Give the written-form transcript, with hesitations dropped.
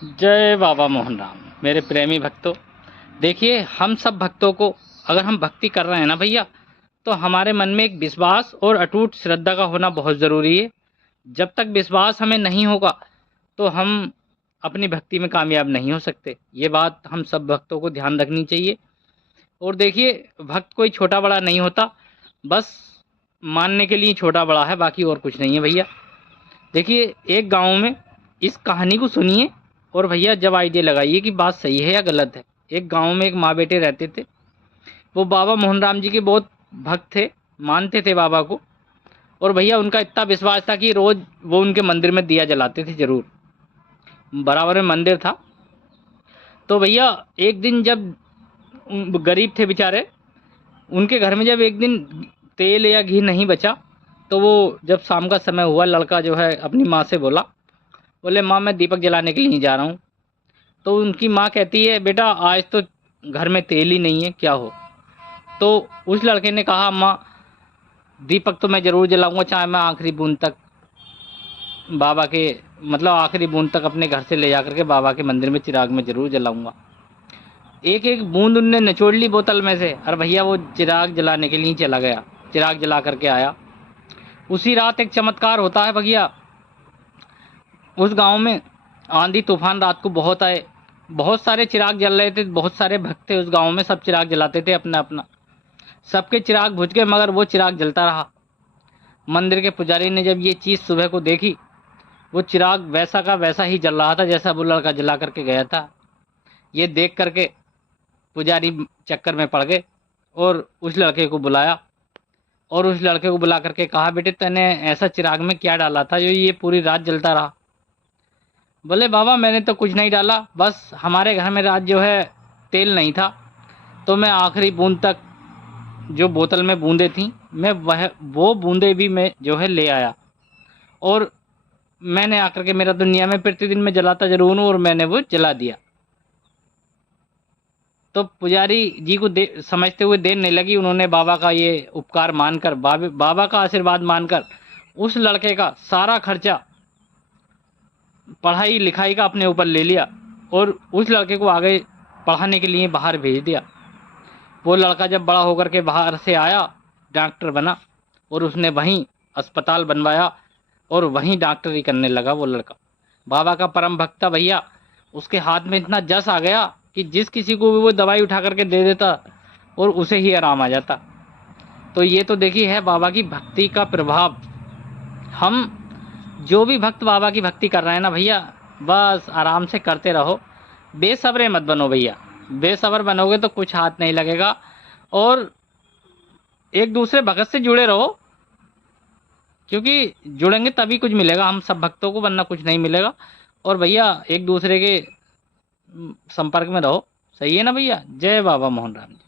जय बाबा मोहन राम। मेरे प्रेमी भक्तों, देखिए हम सब भक्तों को, अगर हम भक्ति कर रहे हैं ना भैया, तो हमारे मन में एक विश्वास और अटूट श्रद्धा का होना बहुत ज़रूरी है। जब तक विश्वास हमें नहीं होगा तो हम अपनी भक्ति में कामयाब नहीं हो सकते। ये बात हम सब भक्तों को ध्यान रखनी चाहिए। और देखिए, भक्त कोई छोटा बड़ा नहीं होता, बस मानने के लिए छोटा बड़ा है, बाकी और कुछ नहीं है भैया। देखिए, एक गांव में, इस कहानी को सुनिए और भैया जब आइडिया लगाइए कि बात सही है या गलत है। एक गांव में एक माँ बेटे रहते थे। वो बाबा मोहन राम जी के बहुत भक्त थे, मानते थे बाबा को। और भैया उनका इतना विश्वास था कि रोज वो उनके मंदिर में दिया जलाते थे जरूर, बराबर में मंदिर था। तो भैया एक दिन जब गरीब थे बेचारे, उनके घर में जब एक दिन तेल या घी नहीं बचा, तो वो जब शाम का समय हुआ, लड़का जो है अपनी माँ से बोला, बोले माँ मैं दीपक जलाने के लिए नहीं जा रहा हूँ। तो उनकी माँ कहती है बेटा आज तो घर में तेल ही नहीं है, क्या हो। तो उस लड़के ने कहा माँ दीपक तो मैं ज़रूर जलाऊंगा, चाहे मैं आखिरी बूंद तक बाबा के, मतलब आखिरी बूंद तक अपने घर से ले जा करके बाबा के मंदिर में चिराग में ज़रूर जलाऊंगा। एक एक बूंद उनने निचोड़ ली बोतल में से, और भैया वो चिराग जलाने के लिए चला गया, चिराग जला करके आया। उसी रात एक चमत्कार होता है भैया। उस गांव में आंधी तूफान रात को बहुत आए, बहुत सारे चिराग जल रहे थे, बहुत सारे भक्त थे उस गांव में, सब चिराग जलाते थे अपना अपना। सबके चिराग बुझ गए मगर वो चिराग जलता रहा। मंदिर के पुजारी ने जब ये चीज़ सुबह को देखी, वो चिराग वैसा का वैसा ही जल रहा था जैसा वो लड़का जला करके गया था। ये देख करके पुजारी चक्कर में पड़ गए और उस लड़के को बुलाया, और उस लड़के को बुला करके कहा बेटे तूने ऐसा चिराग में क्या डाला था जो ये पूरी रात जलता रहा। बोले बाबा मैंने तो कुछ नहीं डाला, बस हमारे घर में रात जो है तेल नहीं था, तो मैं आखिरी बूंद तक जो बोतल में बूंदें थीं, मैं वो बूंदें भी मैं जो है ले आया, और मैंने आकर के, मेरा दुनिया में प्रतिदिन मैं जलाता जरूर हूँ, और मैंने वो जला दिया। तो पुजारी जी को समझते हुए देर नहीं लगी, उन्होंने बाबा का ये उपकार मानकर, बाबा का आशीर्वाद मानकर उस लड़के का सारा खर्चा पढ़ाई लिखाई का अपने ऊपर ले लिया, और उस लड़के को आगे पढ़ाने के लिए बाहर भेज दिया। वो लड़का जब बड़ा होकर के बाहर से आया, डॉक्टर बना, और उसने वहीं अस्पताल बनवाया और वहीं डॉक्टरी करने लगा वो लड़का। बाबा का परम भक्त था भैया। उसके हाथ में इतना जस आ गया कि जिस किसी को भी वो दवाई उठा करके दे देता और उसे ही आराम आ जाता। तो ये तो देखिए है बाबा की भक्ति का प्रभाव। हम जो भी भक्त बाबा की भक्ति कर रहे हैं ना भैया, बस आराम से करते रहो, बेसब्रे मत बनो भैया। बेसब्र बनोगे तो कुछ हाथ नहीं लगेगा। और एक दूसरे भगत से जुड़े रहो, क्योंकि जुड़ेंगे तभी कुछ मिलेगा हम सब भक्तों को, वरना कुछ नहीं मिलेगा। और भैया एक दूसरे के संपर्क में रहो, सही है ना भैया। जय बाबा मोहन राम जी।